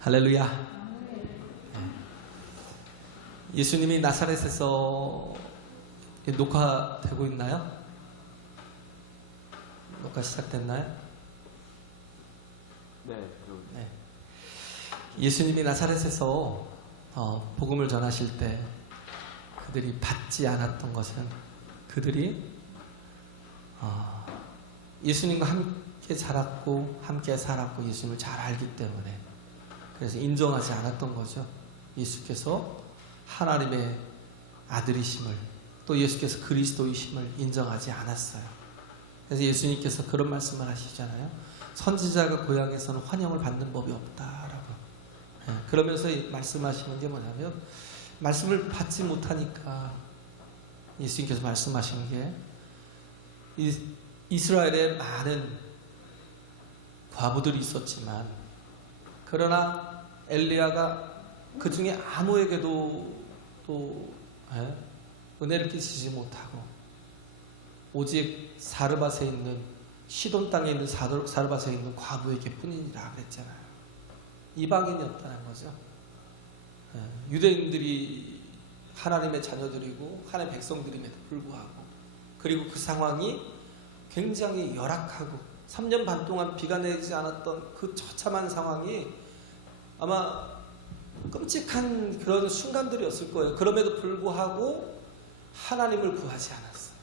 할렐루야. 예수님이 나사렛에서 녹화되고 있나요? 녹화 시작됐나요? 네. 네. 예수님이 나사렛에서 복음을 전하실 때 그들이 받지 않았던 것은 그들이 예수님과 함께 자랐고 함께 살았고 예수님을 잘 알기 때문에 그래서 인정하지 않았던 거죠. 예수께서 하나님의 아들이심을 또 예수께서 그리스도이심을 인정하지 않았어요. 그래서 예수님께서 그런 말씀을 하시잖아요. 선지자가 고향에서는 환영을 받는 법이 없다라고. 그러면서 말씀하시는 게 뭐냐면 말씀을 받지 못하니까 예수님께서 말씀하시는 게 이스라엘에 많은 과부들이 있었지만 그러나 엘리야가 그 중에 아무에게도 또 은혜를 끼치지 못하고 오직 사르밧에 있는 시돈 땅에 있는 사르밧에 있는 과부에게 뿐이니라 그랬잖아요. 이방인이었다는 거죠. 유대인들이 하나님의 자녀들이고 하나님의 백성들임에도 불구하고 그리고 그 상황이 굉장히 열악하고 3년 반 동안 비가 내리지 않았던 그 처참한 상황이 아마 끔찍한 그런 순간들이었을 거예요. 그럼에도 불구하고 하나님을 구하지 않았어요.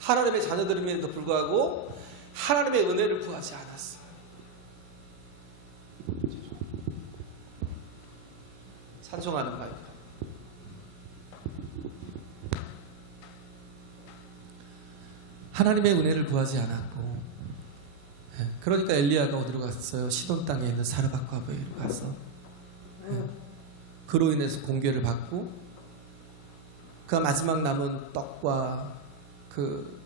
하나님의 자녀들임에도 불구하고 하나님의 은혜를 구하지 않았어요. 찬송하는 마이크. 하나님의 은혜를 구하지 않았고 그러니까 엘리야가 어디로 갔어요? 시돈 땅에 있는 사르밧 과부에로 가서 그로 인해서 공개를 받고 그 마지막 남은 떡과 그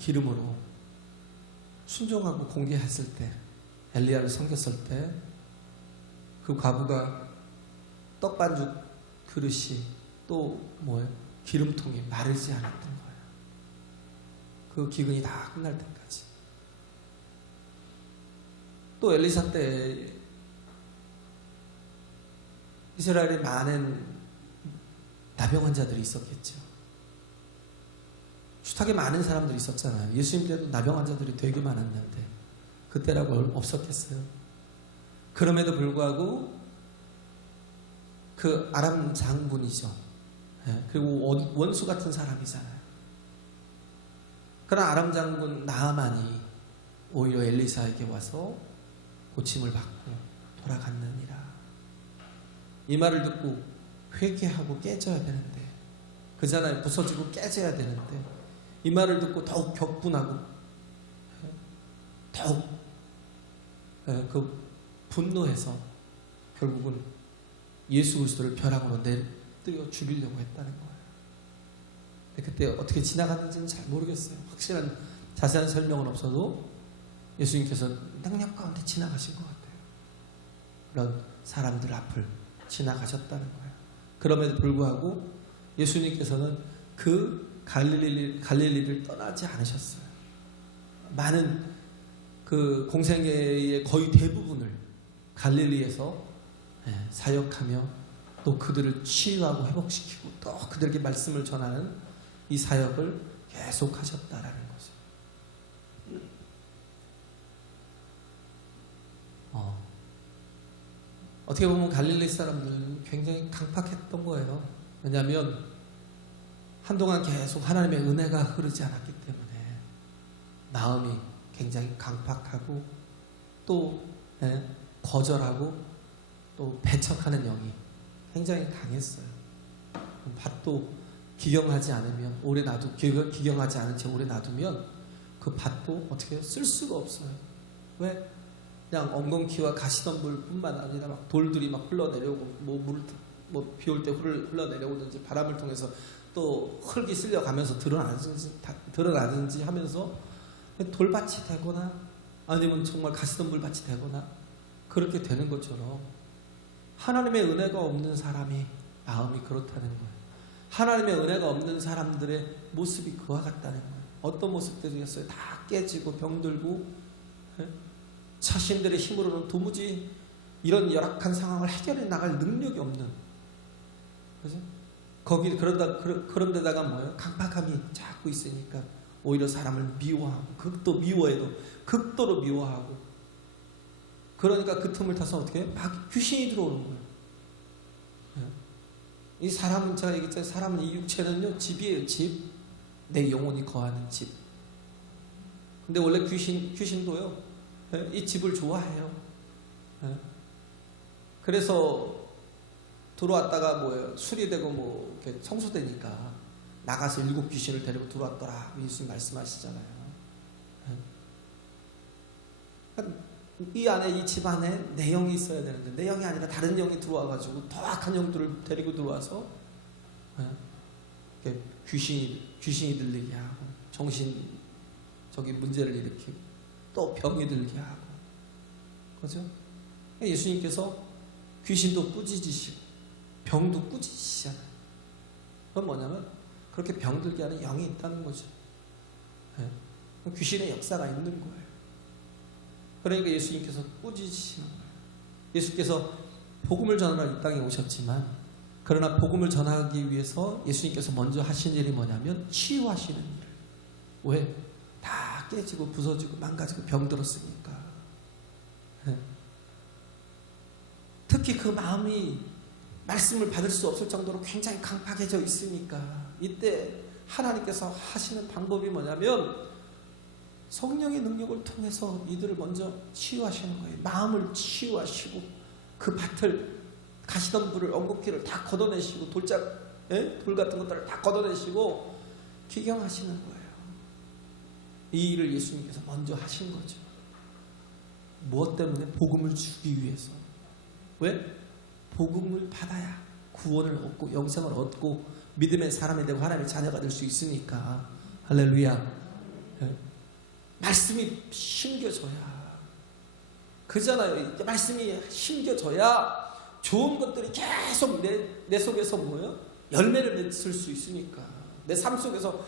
기름으로 순종하고 공개했을 때 엘리야를 섬겼을 때 그 과부가 떡반죽 그릇이 또 뭐예요? 기름통이 마르지 않았던 거예요. 그 기근이 다 끝날 때까지. 또 엘리사 때 이스라엘에 많은 나병 환자들이 있었겠죠. 숱하게 많은 사람들이 있었잖아요. 예수님 때도 나병 환자들이 되게 많았는데 그때라고 없었겠어요. 그럼에도 불구하고 그 아람 장군이죠. 그리고 원수 같은 사람이잖아요. 그런 아람 장군 나아만이 오히려 엘리사에게 와서 고침을 받고 돌아갔느니라. 이 말을 듣고 회개하고 깨져야 되는데 그잖아요. 부서지고 깨져야 되는데 이 말을 듣고 더욱 격분하고 더욱 그 분노해서 결국은 예수 그리스도를 벼랑으로 내뜨려 죽이려고 했다는 거예요. 근데 그때 어떻게 지나갔는지는 잘 모르겠어요. 확실한 자세한 설명은 없어도 예수님께서 능력 가운데 지나가신 것 같아요. 그런 사람들 앞을 지나가셨다는 거예요. 그럼에도 불구하고 예수님께서는 그 갈릴리를 떠나지 않으셨어요. 많은 그 공생애의 거의 대부분을 갈릴리에서 사역하며 또 그들을 치유하고 회복시키고 또 그들에게 말씀을 전하는 이 사역을 계속 하셨다라는 거죠. 어떻게 보면 갈릴리 사람들은 굉장히 강팍했던 거예요. 왜냐하면 한동안 계속 하나님의 은혜가 흐르지 않았기 때문에 마음이 굉장히 강팍하고 또 거절하고 또 배척하는 영이 굉장히 강했어요. 밭도 기경하지 않으면 오래 기경하지 않은 채 오래 놔두면 그 밭도 어떻게 쓸 수가 없어요. 왜? 그냥 엉겅퀴와 가시덤불뿐만 아니라 막 돌들이 막 흘러내려오고 비 올 때 흘러내려오든지 바람을 통해서 또 흙이 쓸려가면서 드러나든지 하면서 돌밭이 되거나 아니면 정말 가시덤불 밭이 되거나 그렇게 되는 것처럼 하나님의 은혜가 없는 사람이 마음이 그렇다는 거예요. 하나님의 은혜가 없는 사람들의 모습이 그와 같다는 거예요. 어떤 모습들이겠어요? 다 깨지고 병들고 자신들의 힘으로는 도무지 이런 열악한 상황을 해결해 나갈 능력이 없는, 그죠? 그런 데다가 뭐예요? 강팍함이 자꾸 있으니까 오히려 사람을 미워하고 극도로 미워하고, 그러니까 그 틈을 타서 어떻게 해요? 막 귀신이 들어오는 거예요. 이 사람은, 제가 얘기했잖아요. 사람은, 이 육체는요, 집이에요. 집. 내 영혼이 거하는 집. 근데 원래 귀신도요, 이 집을 좋아해요. 그래서 들어왔다가 뭐예요? 수리되고 뭐 이렇게 청소되니까 나가서 7 귀신을 데리고 들어왔더라. 예수님 말씀하시잖아요. 이 안에, 이 집 안에 내 영이 있어야 되는데 내 영이 아니라 다른 영이 들어와가지고 더 악한 영들을 데리고 들어와서 귀신이 들리게 하고 정신적인 문제를 일으키고 또 병이 들게 하고, 그죠? 예수님께서 귀신도 꾸짖으시고 병도 꾸짖으시잖아요. 그건 뭐냐면 그렇게 병들게 하는 영이 있다는 거죠. 귀신의 역사가 있는 거예요. 그러니까 예수님께서 꾸짖으시는 거예요. 예수께서 복음을 전하러 이 땅에 오셨지만, 그러나 복음을 전하기 위해서 예수님께서 먼저 하신 일이 뭐냐면 치유하시는 일. 왜? 다 깨지고 부서지고 망가지고 병들었으니까. 특히 그 마음이 말씀을 받을 수 없을 정도로 굉장히 강팍해져 있으니까 이때 하나님께서 하시는 방법이 뭐냐면 성령의 능력을 통해서 이들을 먼저 치유하시는 거예요. 마음을 치유하시고 그 밭을, 가시덤불을, 엉겅퀴를 다 걷어내시고 돌 같은 것들을 다 걷어내시고 기경하시는 거예요. 이 일을 예수님께서 먼저 하신 거죠. 무엇 때문에? 복음을 주기 위해서. 왜? 복음을 받아야 구원을 얻고 영생을 얻고 믿음의 사람이 되고 하나님의 자녀가 될 수 있으니까. 할렐루야. 말씀이 심겨져야, 그잖아요. 말씀이 심겨져야 좋은 것들이 계속 내 속에서 뭐예요? 열매를 맺을 수 있으니까. 내 삶 속에서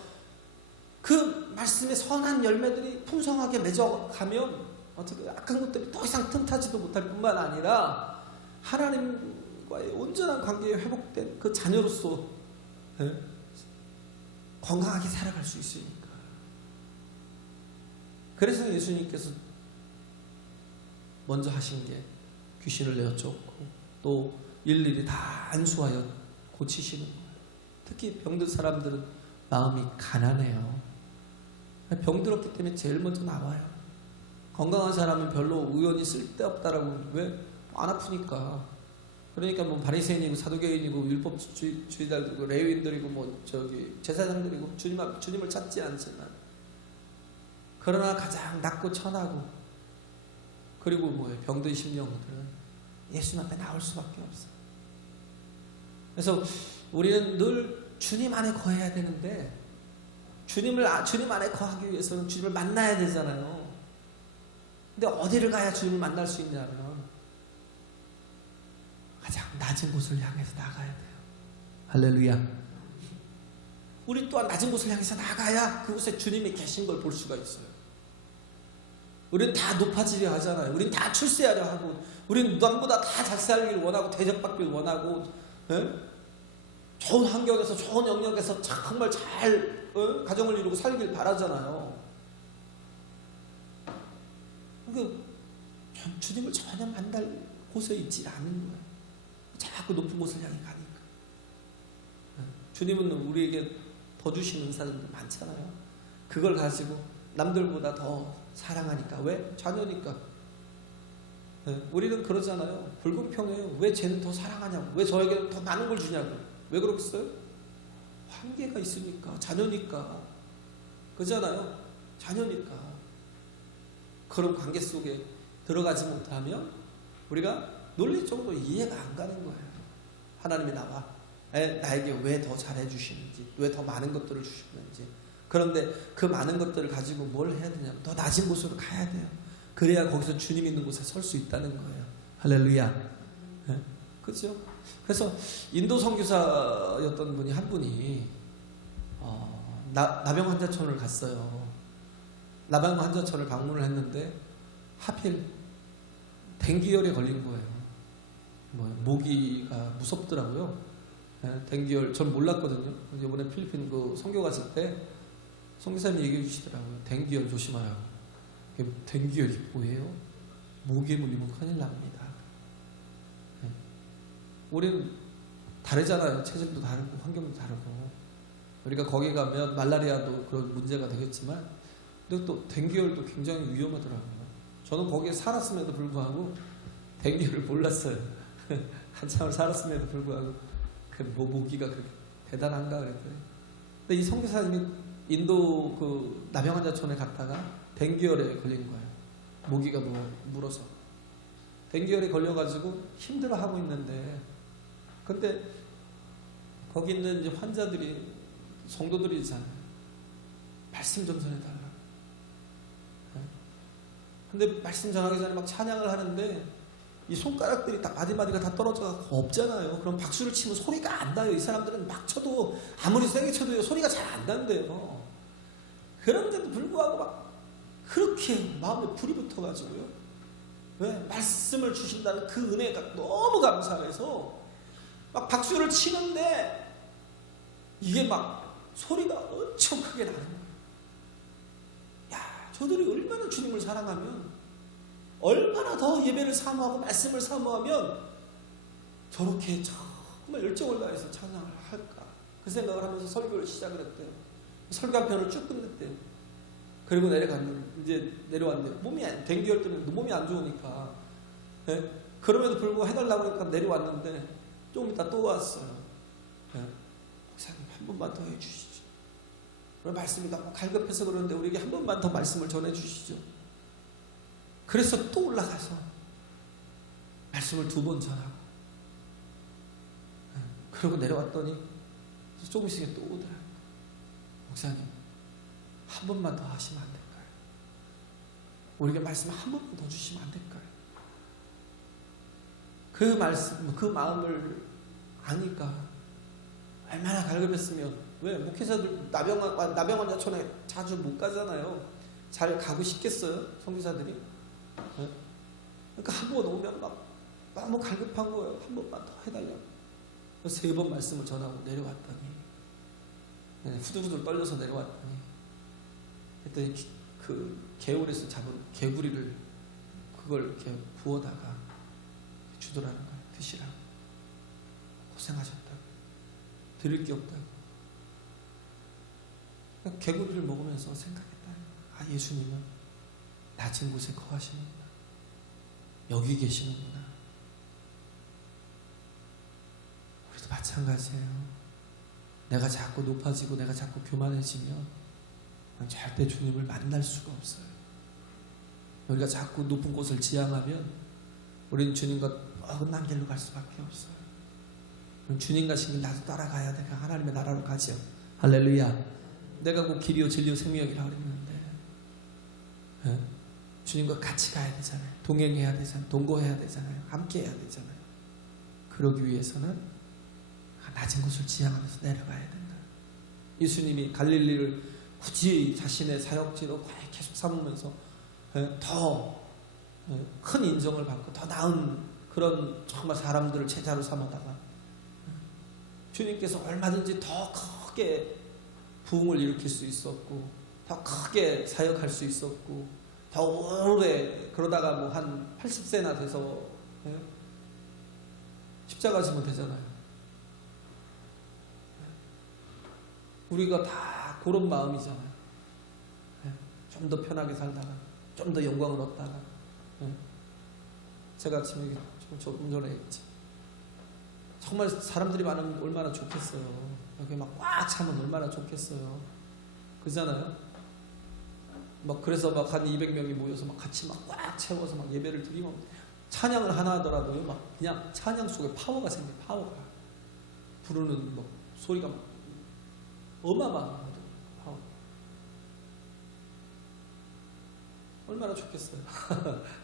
그 말씀의 선한 열매들이 풍성하게 맺어가면 어떻게 악한 것들이 더 이상 틈타지도 못할 뿐만 아니라 하나님과의 온전한 관계에 회복된 그 자녀로서 건강하게 살아갈 수 있으니까. 그래서 예수님께서 먼저 하신 게 귀신을 내어쫓고 또 일일이 다 안수하여 고치시는 거예요. 특히 병든 사람들은 마음이 가난해요. 병들었기 때문에 제일 먼저 나와요. 건강한 사람은 별로 의원이 쓸데없다라고. 왜? 안 아프니까. 그러니까 뭐 바리새인이고 사두개인이고 율법주의자들이고 레위인들이고 뭐 제사장들이고 주님을 찾지 않지만, 그러나 가장 낮고 천하고 그리고 뭐예요? 병든 심령들은 예수님 앞에 나올 수밖에 없어요. 그래서 우리는 늘 주님 안에 거해야 되는데, 주님 안에 거하기 위해서는 주님을 만나야 되잖아요. 근데 어디를 가야 주님을 만날 수 있냐면 가장 낮은 곳을 향해서 나가야 돼요. 할렐루야. 우리 또한 낮은 곳을 향해서 나가야 그곳에 주님이 계신 걸 볼 수가 있어요. 우리는 다 높아지려 하잖아요. 우리는 다 출세하려 하고, 우리는 남보다 다 잘 살기를 원하고 대접받기를 원하고, 좋은 환경에서 좋은 영역에서 정말 잘 가정을 이루고 살길 바라잖아요. 주님을 전혀 만날 곳에 있지 않은 거예요. 자꾸 높은 곳을 향해 가니까. 주님은 우리에게 더 주시는 은사들도 많잖아요. 그걸 가지고 남들보다 더 사랑하니까. 왜? 자녀니까. 우리는 그러잖아요. 불공평해요. 왜 쟤는 더 사랑하냐고, 왜 저에게는 더 많은 걸 주냐고. 왜 그러겠어요? 한계가 있으니까. 자녀니까. 그잖아요. 자녀니까. 그런 관계 속에 들어가지 못하면 우리가 논리적으로 이해가 안 가는 거예요. 하나님이 나에게 왜 더 잘해 주시는지, 왜 더 많은 것들을 주시는지, 그런데 그 많은 것들을 가지고 뭘 해야 되냐면 더 낮은 곳으로 가야 돼요. 그래야 거기서 주님 있는 곳에 설 수 있다는 거예요. 할렐루야. 네? 그렇죠? 그래서 인도 선교사였던 분이 한 분이 나병 환자촌을 갔어요. 나병 환자촌을 방문을 했는데 하필 댕기열에 걸린 거예요. 모기가 무섭더라고요. 네, 댕기열 전 몰랐거든요. 이번에 필리핀 그 선교 갔을 때 선교사님이 얘기해 주시더라고요. 댕기열 조심하라고. 댕기열이 뭐예요? 모기에 물리면 큰일 납니다. 네. 우리는 다르잖아요. 체질도 다르고 환경도 다르고. 우리가 거기 가면 말라리아도 그런 문제가 되겠지만, 근데 또 댕기열도 굉장히 위험하더라고요. 저는 거기에 살았음에도 불구하고 댕기열을 몰랐어요. 한참을 살았음에도 불구하고 그 모기가 그렇게 대단한가 그랬더니. 근데 이 선교사님이 인도 그 나병 환자촌에 갔다가 댕기열에 걸린 거예요. 모기가 물어서. 댕기열에 걸려가지고 힘들어하고 있는데, 근데 거기 있는 이제 환자들이, 성도들이 있잖아요. 말씀 좀 전해달라. 근데 말씀 전하기 전에 막 찬양을 하는데 이 손가락들이 다 마디마디가 다 떨어져서 없잖아요. 그럼 박수를 치면 소리가 안 나요. 이 사람들은 막 쳐도 아무리 세게 쳐도 소리가 잘 안 난대요. 그런데도 불구하고 막 그렇게 마음에 불이 붙어가지고요. 왜? 말씀을 주신다는 그 은혜가 너무 감사해서 막 박수를 치는데 이게 막 소리가 엄청 크게 나는 거예요. 야, 저들이 얼마나 주님을 사랑하면, 얼마나 더 예배를 사모하고 말씀을 사모하면 저렇게 정말 열정을 다해서 찬양을 할까, 그 생각을 하면서 설교를 시작을 했대요. 설교 한 편을 쭉 끝냈대요. 그리고 이제 내려왔는데 댕기열 때문에 몸이 안 좋으니까, 네? 그럼에도 불구하고 해달라고 하니까 내려왔는데 조금 이따 또 왔어요. 네? 목사님 한 번만 더 해주시죠. 말씀이 너무 갈급해서 그러는데 우리에게 한 번만 더 말씀을 전해주시죠. 그래서 또 올라가서 말씀을 2번 전하고, 그러고 내려왔더니 조금씩 또 오더라고요. 목사님 한 번만 더 하시면 안 될까요? 우리에게 말씀 한 번만 더 주시면 안 될까요? 그 말씀, 그 마음을 아니까 얼마나 갈급했으면. 왜? 목회자들 나병 환자촌에 자주 못 가잖아요. 잘 가고 싶겠어요? 선교사들이? 네? 그러니까 한 번 오면 막 너무 갈급한 거예요. 한 번만 더 해달라고. 3번 말씀을 전하고 내려왔더니, 후들후들 떨려서 내려왔더니, 했더니 그 개울에서 잡은 개구리를 그걸 이렇게 부어다가 주더라는 거예요. 드시라고. 고생하셨다고. 드릴 게 없다고. 개구리를 먹으면서 생각했다. 아, 예수님은 낮은 곳에 거하시는구나. 여기 계시는구나. 우리도 마찬가지예요. 내가 자꾸 높아지고 내가 자꾸 교만해지면 절대 주님을 만날 수가 없어요. 우리가 자꾸 높은 곳을 지향하면 우리는 주님과 어긋난 길로 갈 수밖에 없어요. 주님 가신 길 나도 따라가야 돼. 하나님의 나라로 가죠. 할렐루야. 내가 곧 길이요 진리요 생명이라고 그랬는데, 네? 주님과 같이 가야 되잖아요. 동행해야 되잖아요. 동거해야 되잖아요. 함께 해야 되잖아요. 그러기 위해서는 낮은 곳을 지향하면서 내려가야 된다. 예수님이 갈릴리를 굳이 자신의 사역지로 계속 삼으면서 더 큰 인정을 받고 더 나은 그런 정말 사람들을 제자로 삼아다가 주님께서 얼마든지 더 크게 부흥을 일으킬 수 있었고, 더 크게 사역할 수 있었고, 더 오래 그러다가 뭐 한 80세나 돼서 십자가 지면 되잖아요. 우리가 다 그런 마음이잖아요. 좀 더 편하게 살다가 좀 더 영광을 얻다가. 제가 지금 조금 전에 했지. 정말 사람들이 많으면 얼마나 좋겠어요. 여기 막 꽉 차면 얼마나 좋겠어요. 그잖아요. 막 그래서 막 한 200명이 모여서 막 같이 막 꽉 채워서 막 예배를 드리면 찬양을 하나 하더라도요, 막 그냥 찬양 속에 파워가 생겨요. 파워가. 부르는 뭐 소리가 막 어마어마하거든요. 파워. 얼마나 좋겠어요.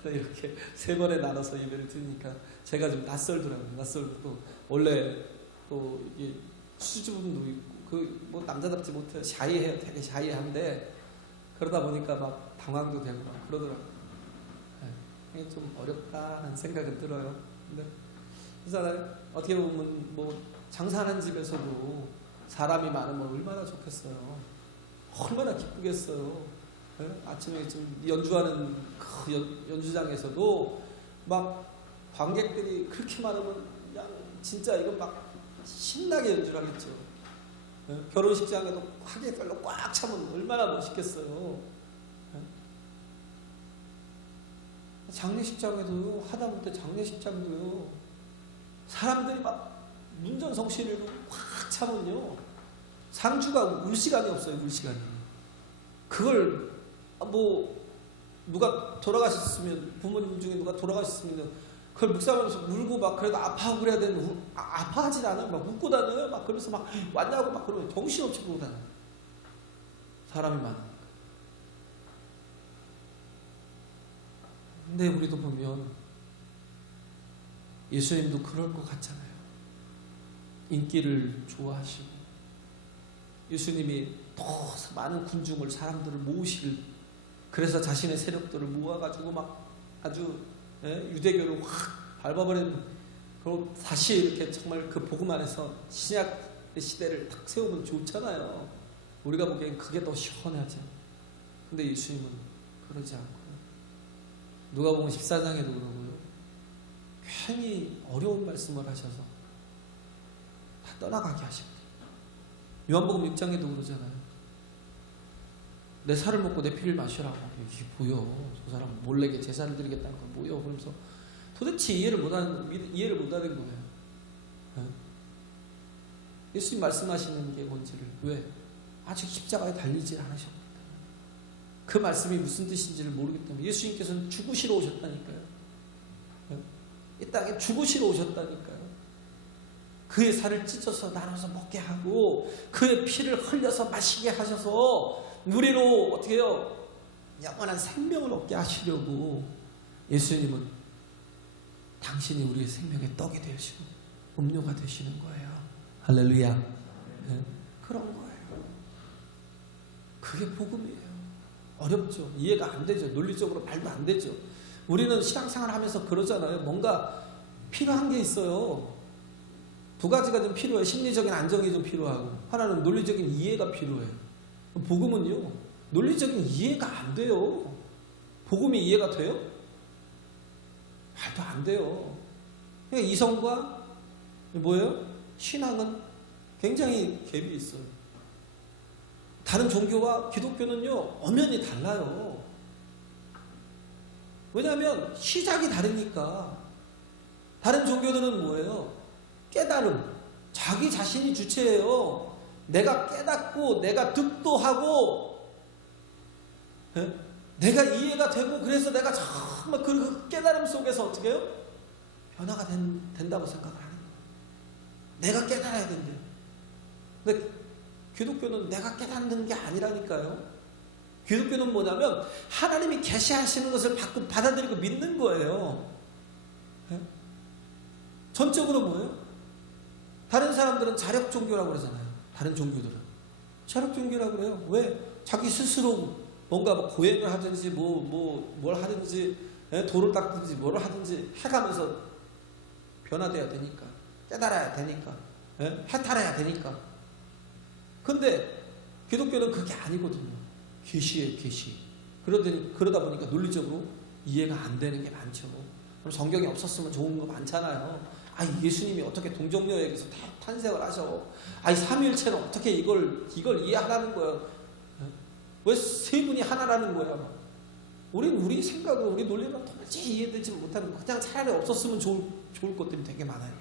이렇게 세 번에 나눠서 예배를 드리니까 제가 좀 낯설더라고요. 낯설고 원래 또 이게 수줍음도 있고 그 뭐 남자답지 못해요. 샤이해요. 되게 샤이한데 그러다 보니까 막 당황도 되고 막 그러더라고요. 이게 좀 어렵다는 생각은 들어요. 근데 그래서 어떻게 보면 뭐 장사하는 집에서도 사람이 많으면 얼마나 좋겠어요. 얼마나 기쁘겠어요. 아침에 좀 연주하는 그 연주장에서도 막 관객들이 그렇게 많으면 그냥 진짜 이거 막 신나게 연주를 하겠죠. 결혼식장에도 관객들로 꽉 차면 얼마나 멋있겠어요. 장례식장에도요, 하다못해 장례식장도요, 사람들이 막 문전성시를 확 차면요, 상주가 울 시간이 없어요. 울 시간이. 그걸 뭐 누가 돌아가셨으면, 부모님 중에 누가 돌아가셨으면 그걸 묵상하면서 울고 막 그래도 아파하고 그래야 되는데 아파하진 않아요. 막 웃고 다녀요. 막 그러면서 막 왔냐고 막 그러면 정신없이 그러고 다녀요. 사람이 많아. 근데 우리도 보면 예수님도 그럴 것 같잖아요. 인기를 좋아하시고 예수님이 더 많은 군중을, 사람들을 모으실, 그래서 자신의 세력들을 모아가지고 막 아주 유대교를 확 밟아버리는, 그리고 다시 이렇게 정말 그 복음 안에서 신약 시대를 딱 세우면 좋잖아요. 우리가 보기엔 그게 더 시원하죠. 근데 예수님은 그러지 않고요. 누가복음 14장에도 그러고요. 괜히 어려운 말씀을 하셔서 다 떠나가게 하십니다. 요한복음 6장에도 그러잖아요. 내 살을 먹고 내 피를 마시라고. 이게 뭐요? 저 사람 몰래게 제사를 드리겠다는 건 뭐요? 그러면서 도대체 이해를 못하는 거예요. 예수님 말씀하시는 게 뭔지를, 왜? 아직 십자가에 달리지 않으셨기 때문에, 그 말씀이 무슨 뜻인지를 모르기 때문에. 예수님께서는 죽으시러 오셨다니까요. 이 땅에 죽으시러 오셨다니까요. 그의 살을 찢어서 나눠서 먹게 하고 그의 피를 흘려서 마시게 하셔서 우리로 어떻게 해요? 영원한 생명을 얻게 하시려고 예수님은 당신이 우리의 생명의 떡이 되시고 음료가 되시는 거예요. 할렐루야. 네? 그런 거예요. 그게 복음이에요. 어렵죠. 이해가 안 되죠. 논리적으로 말도 안 되죠. 우리는 신앙생활 하면서 그러잖아요. 뭔가 필요한 게 있어요. 두 가지가 좀 필요해요. 심리적인 안정이 좀 필요하고, 하나는 논리적인 이해가 필요해요. 복음은요, 논리적인 이해가 안 돼요. 복음이 이해가 돼요? 말도 안 돼요. 그러니까 이성과 뭐예요? 신앙은 굉장히 갭이 있어요. 다른 종교와 기독교는요, 엄연히 달라요. 왜냐하면 시작이 다르니까. 다른 종교들은 뭐예요? 깨달음. 자기 자신이 주체예요. 내가 깨닫고 내가 득도하고 내가 이해가 되고, 그래서 내가 정말 그 깨달음 속에서 어떻게 해요? 변화가 된다고 생각을 하는 거예요. 내가 깨달아야 된대요. 근데 기독교는 내가 깨닫는 게 아니라니까요. 기독교는 뭐냐면 하나님이 계시하시는 것을 받아들이고 믿는 거예요. 전적으로 뭐예요? 다른 사람들은 자력 종교라고 그러잖아요. 다른 종교들은 자력 종교라고 그래요. 왜? 자기 스스로 뭔가 뭐 고행을 하든지 뭘 하든지 돌을 닦든지 뭘 하든지 해가면서 변화돼야 되니까, 깨달아야 되니까, 해탈해야 되니까. 근데 기독교는 그게 아니거든요. 계시예요, 계시. 그러다 보니까 논리적으로 이해가 안 되는 게 많죠. 그럼 성경이 없었으면 좋은 거 많잖아요. 예수님이 어떻게 동정녀에게서 탄생을 하셔? 삼위일체는 어떻게 이걸 이해하라는 거예요? 왜 세 분이 하나라는 거야? 우리 생각으로, 우리 논리는 도저히 이해되지 못하는 거. 그냥 차라리 없었으면 좋을 것들이 되게 많아요.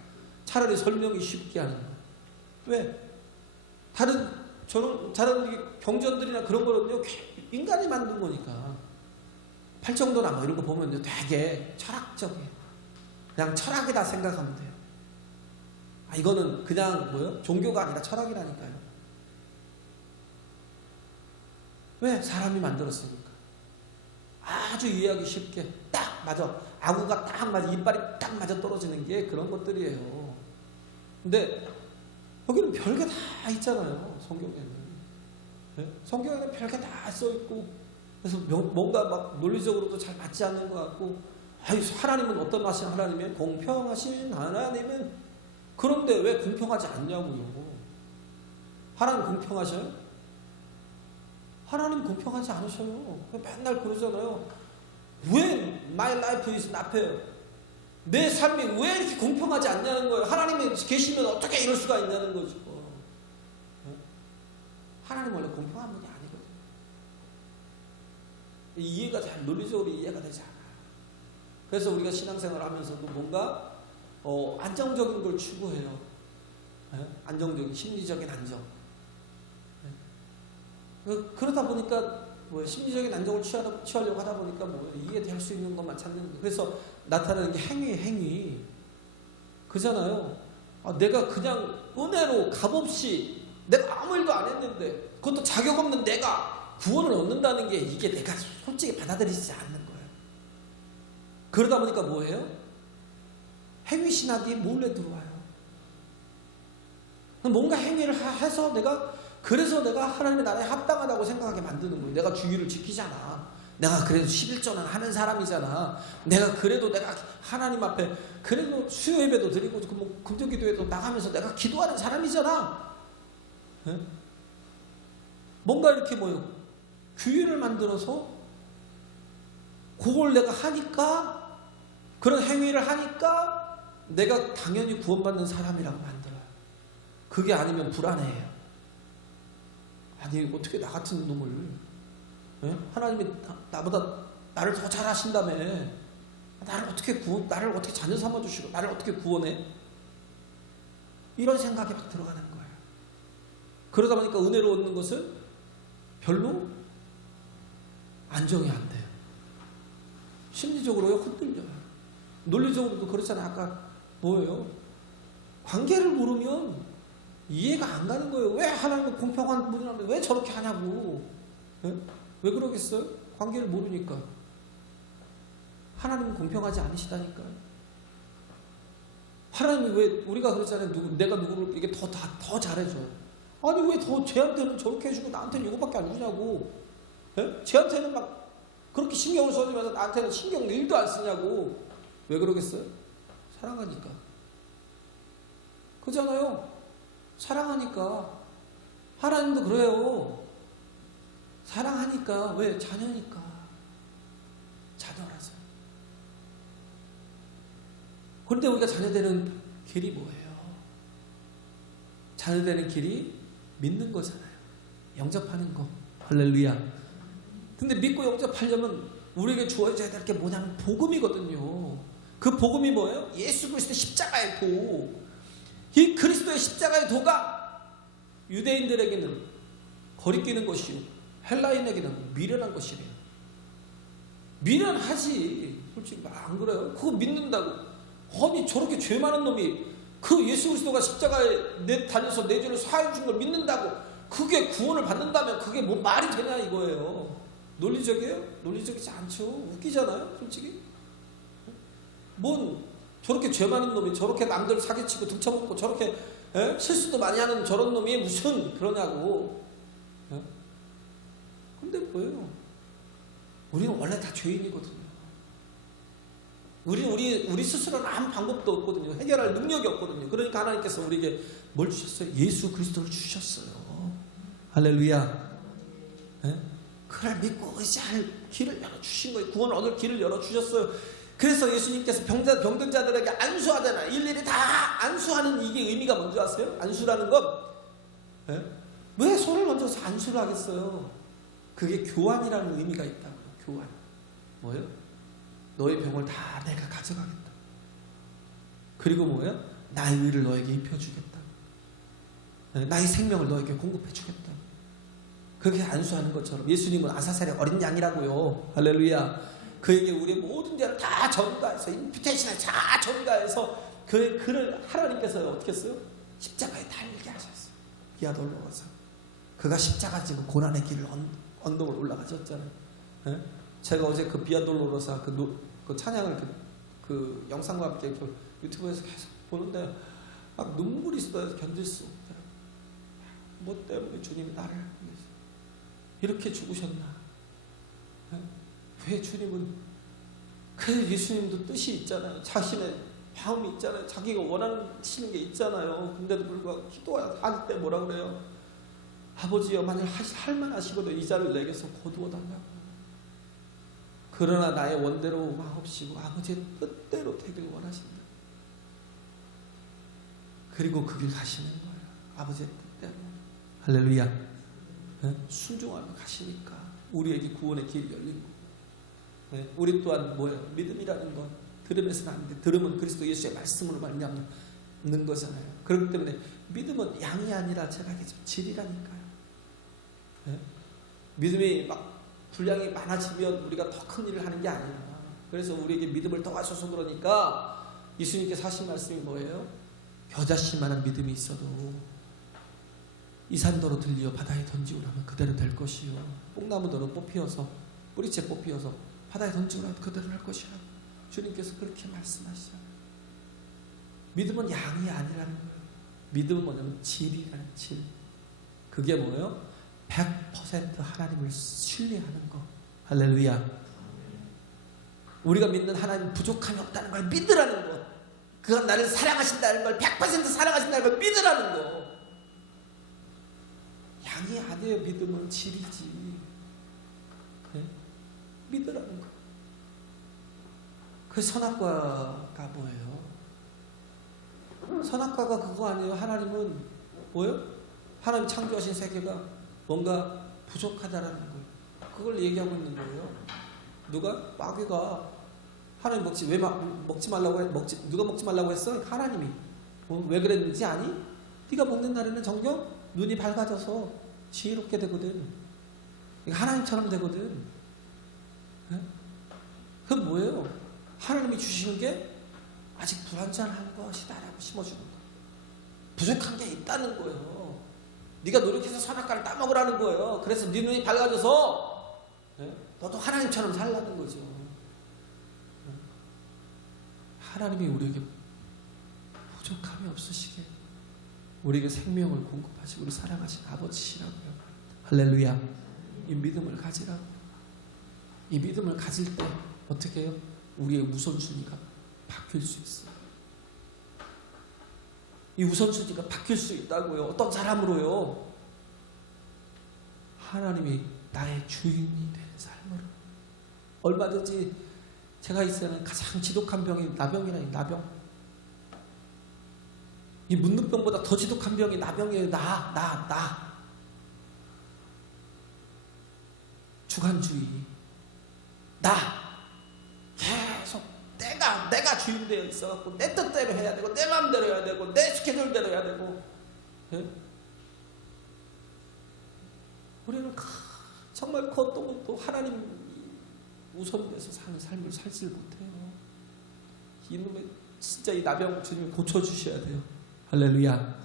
차라리 설명이 쉽게 하는 거. 왜? 다른 경전들이나 그런 거는요, 인간이 만든 거니까. 팔정도나 뭐 이런 거 보면요, 되게 철학적이에요. 그냥 철학이다 생각하면 돼요. 이거는 그냥 뭐요? 종교가 아니라 철학이라니까요. 왜? 사람이 만들었으니까. 아주 이해하기 쉽게 딱 맞아. 아구가 딱 맞아. 이빨이 딱 맞아 떨어지는 게 그런 것들이에요. 근데 여기는 별게 다 있잖아요. 성경에는. 네? 성경에는 별게 다 써있고, 그래서 뭔가 막 논리적으로도 잘 맞지 않는 것 같고, 하나님은 어떤 하신 하나님이에요? 공평하신 하나님은. 그런데 왜 공평하지 않냐고요. 하나님 공평하셔요? 하나님 공평하지 않으셔요. 맨날 그러잖아요. 왜 my life is not fair? 내 삶이 왜 이렇게 공평하지 않냐는 거예요. 하나님이 계시면 어떻게 이럴 수가 있냐는 거죠. 하나님 원래 공평한 분이 아니거든요. 이해가 잘 논리적으로 이해가 되지 않아요. 그래서 우리가 신앙생활을 하면서도 뭔가 안정적인 걸 추구해요. 안정적인 심리적인 안정. 그러다 보니까 심리적인 안정을 취하려고 하다 보니까 이해될 수 있는 것만 찾는 거예요. 그래서 나타나는 게 행위 그잖아요. 내가 그냥 은혜로 값없이 내가 아무 일도 안 했는데, 그것도 자격 없는 내가 구원을 얻는다는 게 이게 내가 솔직히 받아들이지 않는 거예요. 그러다 보니까 뭐예요? 행위신학이 몰래 들어와요. 뭔가 행위를 해서 그래서 내가 하나님의 나라에 합당하다고 생각하게 만드는 거예요. 내가 주의를 지키잖아. 내가 그래도 11조는 하는 사람이잖아. 내가 하나님 앞에 그래도 수요 예배도 드리고 금전기도회도 나가면서 내가 기도하는 사람이잖아. 네? 뭔가 이렇게 규율을 만들어서 그걸 내가 하니까, 그런 행위를 하니까 내가 당연히 구원받는 사람이라고 만들어요. 그게 아니면 불안해요. 아니 어떻게 나 같은 놈을, 하나님이 나보다 나를 더 잘하신다며 나를 어떻게 자녀 삼아주시고 나를 어떻게 구원해? 이런 생각이 막 들어가는 거예요. 그러다 보니까 은혜로 얻는 것은 별로 안정이 안 돼요. 심리적으로 흔들려요. 논리적으로도 그렇잖아요. 아까 뭐예요? 관계를 모르면 이해가 안 가는 거예요. 왜 하나님은 공평한 분이라면 왜 저렇게 하냐고. 왜 그러겠어요? 관계를 모르니까. 하나님은 공평하지 않으시다니까요. 하나님이 왜, 우리가 그러잖아요. 내가 누구를 이게 더 잘해줘. 아니 왜 쟤한테는 저렇게 해주고 나한테는 이거밖에 안 주냐고. 쟤한테는 막 그렇게 신경을 써주면서 나한테는 신경 1도 안 쓰냐고. 왜 그러겠어요? 사랑하니까. 그잖아요. 사랑하니까. 하나님도 그래요. 사랑하니까. 왜? 자녀니까. 자녀라서. 그런데 우리가 자녀되는 길이 뭐예요? 자녀되는 길이 믿는 거잖아요. 영접하는 거. 할렐루야. 근데 믿고 영접하려면 우리에게 주어져야 될 게 뭐냐면 복음이거든요. 그 복음이 뭐예요? 예수 그리스도의 십자가의 도. 이 그리스도의 십자가의 도가 유대인들에게는 거리끼는 것이요, 헬라인에게는 미련한 것이래요. 미련하지. 솔직히 안 그래요? 그거 믿는다고. 아니 저렇게 죄 많은 놈이 그 예수 그리스도가 십자가에 달려서 내 죄를 사해 준 걸 믿는다고 그게 구원을 받는다면 그게 뭐 말이 되냐 이거예요. 논리적이에요? 논리적이지 않죠. 웃기잖아요 솔직히. 뭔 저렇게 죄 많은 놈이 저렇게 남들 사기치고 등쳐먹고 저렇게 실수도 많이 하는 저런 놈이 무슨 그러냐고. 근데 뭐예요? 우리는 원래 다 죄인이거든요. 우리 스스로는 아무 방법도 없거든요. 해결할 능력이 없거든요. 그러니까 하나님께서 우리에게 뭘 주셨어요? 예수 그리스도를 주셨어요. 할렐루야. 그를 믿고 의지할 길을 열어주신 거예요. 구원 얻을 길을 열어주셨어요. 그래서 예수님께서 병든 자들에게 안수하잖아요. 일일이 다 안수하는 이게 의미가 뭔지 아세요? 안수라는 건 왜 손을 얹어서 안수를 하겠어요? 그게 교환이라는 의미가 있다고요. 교환. 뭐예요? 너의 병을 다 내가 가져가겠다. 그리고 뭐예요? 나의 의를 너에게 입혀주겠다. 나의 생명을 너에게 공급해주겠다. 그렇게 안수하는 것처럼 예수님은 아사살의 어린 양이라고요. 할렐루야. 그에게 우리의 모든 죄를 다 전가해서 임퓨테이션을 다 전가해서 그를 하나님께서 어떻게 했어요? 십자가에 달리게 하셨어요. 기아 돌려서 그가 십자가 지고 고난의 길을 언덕을 올라가셨잖아요. 제가 어제 그 비아돌로로사 그 찬양을 그 영상과 함께 유튜브에서 계속 보는데 막 눈물이 쏟아져서 견딜 수 없더라고요. 뭐 때문에 주님이 나를 이렇게 죽으셨나? 왜 주님은, 그래서 예수님도 뜻이 있잖아요. 자신의 마음이 있잖아요. 자기가 원하시는 게 있잖아요. 근데도 불구하고 기도할 때 뭐라 그래요? 아버지여, 만약 할만 하시거든 이 자를 내게서 거두어 달라고. 그러나 나의 원대로 마옵시고 아버지의 뜻대로 되길 원하신다. 그리고 그 길 가시는 거예요. 아버지의 뜻대로. 할렐루야. 순종하며 가시니까 우리에게 구원의 길이 열린 거예요. 우리 또한 뭐예요? 믿음이라는 건 들음에서는 안 돼. 들음은 그리스도 예수의 말씀으로 말미암는 거잖아요. 그렇기 때문에 믿음은 양이 아니라 제가 얘기했지만 질이라니까요. 믿음이 막 분량이 많아지면 우리가 더 큰 일을 하는 게 아니라, 그래서 우리에게 믿음을 더하셔서 그러니까 예수님께서 하신 말씀이 뭐예요? 겨자씨만한 믿음이 있어도 이 산더러 들리어 바다에 던지고 나면 그대로 될 것이요, 뽕나무더러 뽑히어서 뿌리째 뽑히어서 바다에 던지고 나면 그대로 할 것이라 주님께서 그렇게 말씀하시잖아요. 믿음은 양이 아니라는 거예요. 믿음은 뭐냐면 질이라는 질. 그게 뭐예요? 100% 하나님을 신뢰하는 거. 할렐루야. 우리가 믿는 하나님 부족함이 없다는 걸 믿으라는 거. 그건 나를 사랑하신다는 걸, 100% 사랑하신다는 걸 믿으라는 거. 양이 아니에요. 믿음은 질이지. 네? 믿으라는 거. 그 선악과가 뭐예요? 선악과가 그거 아니에요. 하나님은 뭐예요? 하나님 창조하신 세계가 뭔가 부족하다라는 거예요. 그걸 얘기하고 있는 거예요. 누가? 마귀가 하나님 먹지 말라고 누가 먹지 말라고 했어? 하나님이. 왜 그랬는지 아니? 네가 먹는 날에는 정녕 눈이 밝아져서 지혜롭게 되거든. 하나님처럼 되거든. 그건 뭐예요? 하나님이 주시는 게 아직 불완전한 것이다라고 심어주는 거예요. 부족한 게 있다는 거예요. 네가 노력해서 선악과를 따먹으라는 거예요. 그래서 네 눈이 밝아져서 너도 하나님처럼 살라는 거죠. 하나님이 우리에게 부족함이 없으시게 우리에게 생명을 공급하시고 우리 사랑하신 아버지시라고요. 할렐루야. 이 믿음을 가지라고. 이 믿음을 가질 때 어떻게 해요? 우리의 우선순위가 바뀔 수 있어요. 이 우선순위가 바뀔 수 있다고요. 어떤 사람으로요? 하나님이 나의 주인이 되는 삶으로. 얼마든지 제가 있어는 가장 지독한 병이 나병이라니. 나병. 이 문둥병보다 더 지독한 병이 나병이에요. 나. 주관주의. 나. 계속 내가 주인되어 있어갖고 내 뜻대로 해야 되고 내 마음대로 해야 되고 내 스케줄대로 해야 되고. 우리는 정말 그 어떤 것도 하나님 우선돼서 사는 삶을 살지 못해요. 이놈의 진짜 이 나병 주님이 고쳐주셔야 돼요. 할렐루야.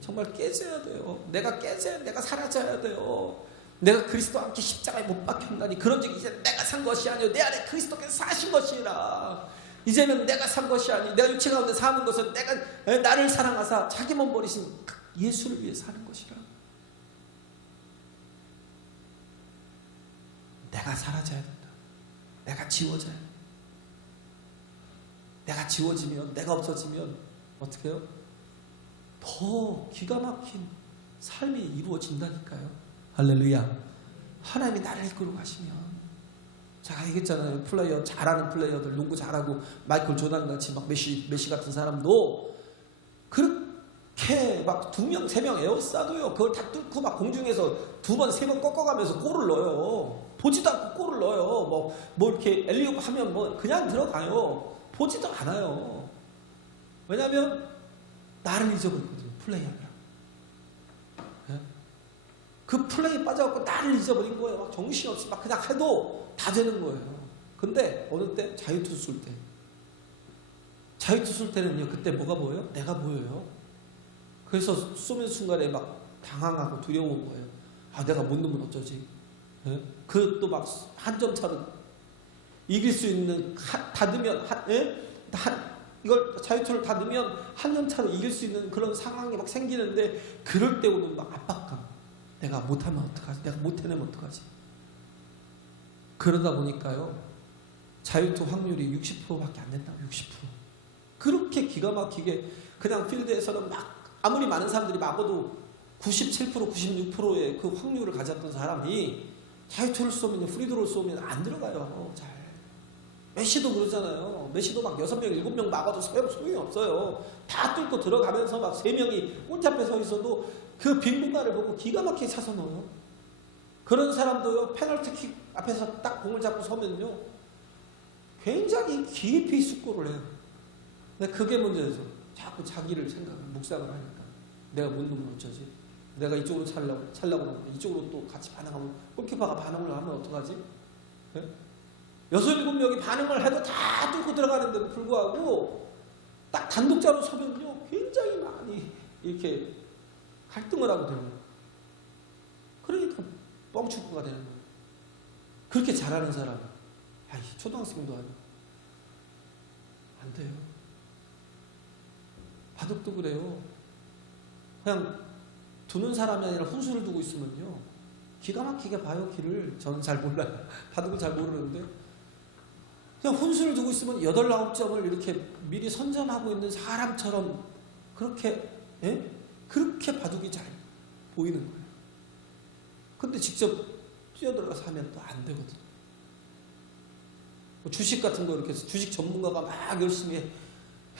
정말 깨져야 돼요. 내가 깨져야, 내가 사라져야 돼요. 내가 그리스도와 함께 십자가에 못 박혔나니 그런즉 이제 내가 산 것이 아니요 내 안에 그리스도께서 사신 것이라. 이제는 내가 산 것이 아니 내가 육체 가운데 사는 것은 내가 나를 사랑하사 자기 몸 버리신 예수를 위해 사는 것이라. 내가 사라져야 된다. 내가 지워져야 된다. 내가 지워지면, 내가 없어지면 어떻게 해요? 더 기가 막힌 삶이 이루어진다니까요. 할렐루야. 하나님이 나를 이끌고 가시면, 제가 얘기했잖아요. 플레이어, 잘하는 플레이어들, 농구 잘하고 마이클 조던 같이 막 메시 같은 사람도 그렇게 막 2명, 3명 에어싸도요. 그걸 다 뚫고 막 공중에서 2번, 3번 꺾어가면서 골을 넣어요. 보지도 않고 골을 넣어요. 뭐 이렇게 엘리옵 하면 뭐 그냥 들어가요. 보지도 않아요. 왜냐하면 나를 잊어버리거든요. 플레이하느라. 그 플레이에 빠져갖고 나를 잊어버린 거예요. 막 정신없이 막 그냥 해도 다 되는 거예요. 근데 어느 때 자유투 쏠 때. 자유투 쏠 때는요. 그때 뭐가 보여요? 내가 보여요. 그래서 쏘는 순간에 막 당황하고 두려운 거예요. 아, 내가 못 넣으면 어쩌지? 그것도 막 한 점 차로 이길 수 있는 닫으면 이걸 자유투를 닫으면 한 점 차로 이길 수 있는 그런 상황이 막 생기는데 그럴 때 오는 막 압박감. 내가 못하면 어떡하지? 내가 못해내면 어떡하지? 그러다 보니까요. 자유투 확률이 60%밖에 안 된다고. 60%. 그렇게 기가 막히게 그냥 필드에서는 막 아무리 많은 사람들이 막아도 97%, 96%의 그 확률을 가졌던 사람이 자유투를 쏘면 프리드로를 쏘면 안 들어가요. 잘. 메시도 그러잖아요. 메시도 막 6명, 7명 막아도 소용이 없어요. 다 뚫고 들어가면서 막 3명이 혼잡해 서 있어도 그 빈 공간을 보고 기가 막히게 차서 넣어요. 그런 사람도요, 페널티킥 앞에서 딱 공을 잡고 서면요, 굉장히 깊이 숙고를 해요. 근데 그게 문제죠. 자꾸 자기를 묵상을 하니까. 내가 못 넣으면 어쩌지? 내가 이쪽으로 차려고 그러면 이쪽으로 또 같이 반응하면 골키퍼가 반응을 하면 어떡하지? 네? 6, 7명이 반응을 해도 다 뚫고 들어가는데도 불구하고 딱 단독자로 서면요 굉장히 많이 이렇게 갈등을 하고 되는 거예요. 그러니까 뻥축구가 되는 거예요. 그렇게 잘하는 사람, 초등학생도 아니고 안 돼요. 바둑도 그래요. 그냥 두는 사람이 아니라 훈수를 두고 있으면요 기가 막히게 봐요. 길을. 저는 잘 몰라요. 바둑을 잘 모르는데 그냥 훈수를 두고 있으면 8, 9점을 이렇게 미리 선점하고 있는 사람처럼 그렇게 그렇게 바둑이 잘 보이는 거예요. 근데 직접 뛰어들어가서 하면 또 안 되거든요. 주식 같은 거 이렇게 해서 주식 전문가가 막 열심히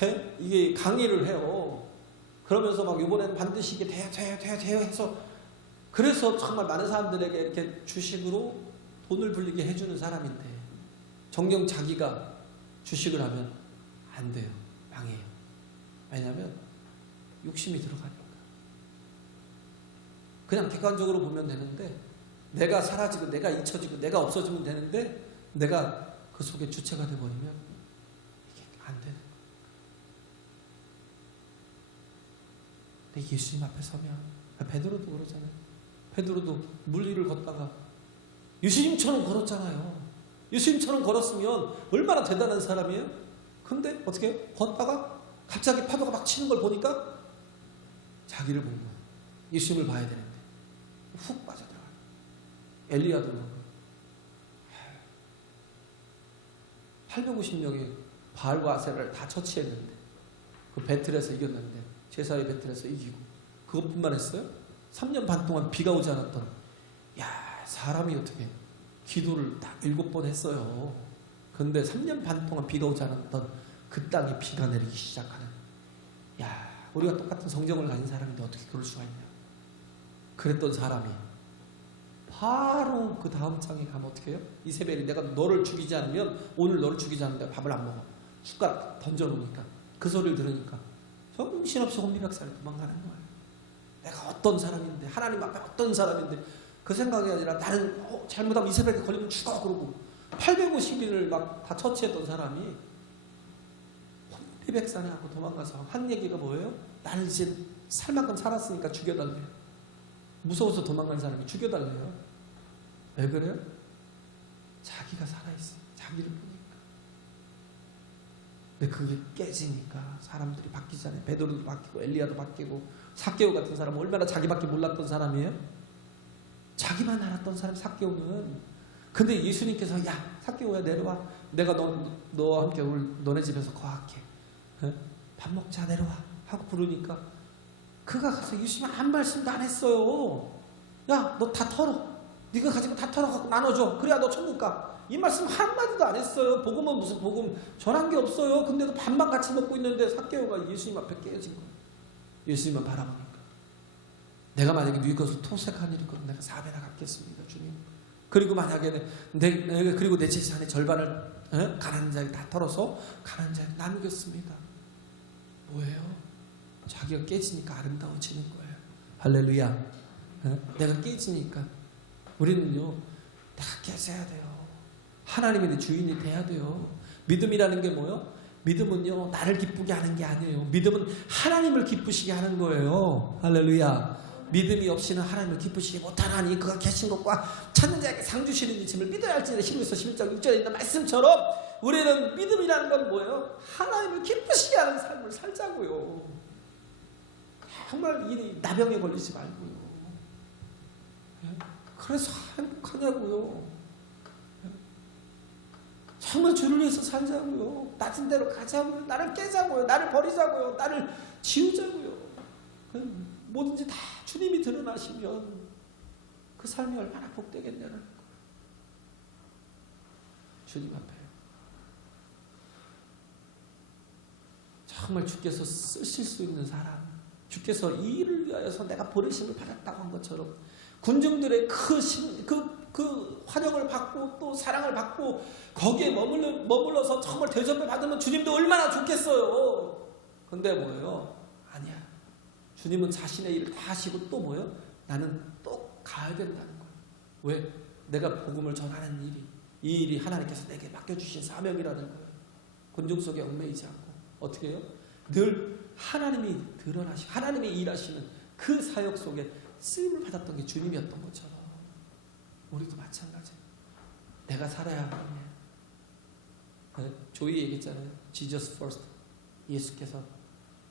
해? 이게 강의를 해요. 그러면서 막 이번에는 반드시 이게 돼요 해서 그래서 정말 많은 사람들에게 이렇게 주식으로 돈을 불리게 해주는 사람인데 정녕 자기가 주식을 하면 안 돼요. 망해요. 왜냐하면 욕심이 들어가니까. 그냥 객관적으로 보면 되는데 내가 사라지고 내가 잊혀지고 내가 없어지면 되는데 내가 그 속에 주체가 돼버리면 이게 안 되는 거예요. 근데 예수님 앞에 서면 베드로도 그러잖아요. 베드로도 물 위를 걷다가 예수님처럼 걸었잖아요. 예수님처럼 걸었으면 얼마나 대단한 사람이에요? 근데 어떻게 걷다가 갑자기 파도가 막 치는 걸 보니까 자기를 본 거예요. 예수님을 봐야 되는데 훅 빠져들어가요. 엘리야도 그런 거예요. 850명의 바알과 아세라를 다 처치했는데 그 배틀에서 이겼는데 제사의 배틀에서 이기고 그것뿐만 했어요? 3년 반 동안 비가 오지 않았던 사람이 어떻게 기도를 딱 7번 했어요. 근데 3년 반 동안 비가 오지 않았던 그 땅에 비가 내리기 시작하는 우리가 똑같은 성경을 가진 사람인데 어떻게 그럴 수가 있냐. 그랬던 사람이 바로 그 다음 장에 가면 어떻게 해요? 이세벨이 내가 너를 죽이지 않으면 오늘 너를 죽이지 않는데 밥을 안 먹어. 숟가락 던져놓으니까 그 소리를 들으니까 정신없이 혼비백산에 도망가는 거예요. 내가 어떤 사람인데 하나님 앞에 어떤 사람인데 그 생각이 아니라 나는 잘못하면 이세벨에 걸리면 죽어 그러고 850인을 막 다 처치했던 사람이 혼비백산에 하고 도망가서 한 얘기가 뭐예요? 나는 이제 살 만큼 살았으니까 죽여달래요. 무서워서 도망간 사람이 죽여달래요. 왜 그래요? 자기가 살아있어요. 자기를 보니까. 근데 그게 깨지니까 사람들이 바뀌잖아요. 베드로도 바뀌고 엘리야도 바뀌고 삭개오 같은 사람은 얼마나 자기밖에 몰랐던 사람이에요? 자기만 알았던 사람 삭개오는. 근데 예수님께서 삭개오야 내려와. 내가 너와 함께 오늘 너네 집에서 거할게. 밥 먹자 내려와 하고 부르니까 그가 가서 예수님 한 말씀도 안 했어요. 너 다 털어. 네가 가지고 다 털어갖고 나눠줘. 그래야 너 천국 가. 이 말씀 한마디도 안 했어요. 복음은 무슨 복음 전한 게 없어요. 근데도 밥만 같이 먹고 있는데 삭개오가 예수님 앞에 깨어진 거예요. 예수님만 바라보니까 내가 만약에 네 것을 토색한 일이 있거든 내가 4배나 갚겠습니다 주님. 그리고 만약에 그리고 내 재산의 절반을 가난한 자에게 다 털어서 가난한 자에게 나누겠습니다. 뭐예요? 자기가 깨지니까 아름다워지는 거예요. 할렐루야. 내가 깨지니까 우리는요 다 깨져야 돼요. 하나님이 내 주인이 돼야 돼요. 믿음이라는 게 뭐예요? 믿음은요 나를 기쁘게 하는 게 아니에요. 믿음은 하나님을 기쁘시게 하는 거예요. 할렐루야. 믿음이 없이는 하나님을 기쁘시게 못하나니 그가 계신 것과 찾는 자에게 상 주시는 이심을 믿어야 할지니 히브리서 11장 6절에 있는 말씀처럼 우리는 믿음이라는 건 뭐예요? 하나님을 기쁘시게 하는 삶을 살자고요. 정말 이 나병에 걸리지 말고요. 그래서 행복하냐고요. 정말 주를 위해서 살자고요. 낮은 대로 가자고요. 나를 깨자고요. 나를 버리자고요. 나를 지우자고요. 뭐든지 다 주님이 드러나시면 그 삶이 얼마나 복되겠냐는 거예요. 주님 앞에 정말 주께서 쓰실 수 있는 사람, 주께서 이 일을 위하여서 내가 버리심을 받았다고 한 것처럼 군중들의 그 환영을 받고 또 사랑을 받고 거기에 머물러서 정말 대접을 받으면 주님도 얼마나 좋겠어요. 근데 뭐예요? 아니야. 주님은 자신의 일을 다 하시고 또 뭐예요? 나는 또 가야 된다는 거예요. 왜? 내가 복음을 전하는 일이, 이 일이 하나님께서 내게 맡겨주신 사명이라는 거예요. 군중 속에 얽매이지 않고 어떻게 해요? 늘 하나님이 드러나시고 하나님이 일하시는 그 사역 속에 쓰임을 받았던 게 주님이었던 것처럼 우리도 마찬가지예요. 내가 살아야 하는 조이 얘기했잖아요. Jesus first. 예수께서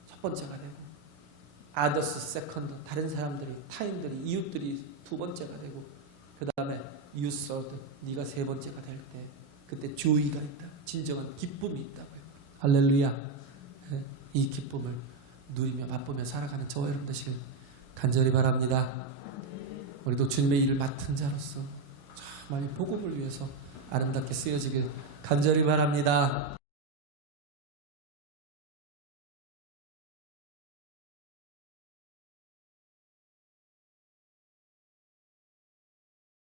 첫 번째가 되고 others second. 다른 사람들이, 타인들이, 이웃들이 두 번째가 되고 그 다음에 you third. 네가 세 번째가 될 때 그때 조이가 있다. 진정한 기쁨이 있다고요. 할렐루야. 이 기쁨을 누리며 맛보며 살아가는 저와 여러분 되시길 간절히 바랍니다. 우리도 주님의 일을 맡은 자로서 정말 복음을 위해서 아름답게 쓰여지길 간절히 바랍니다.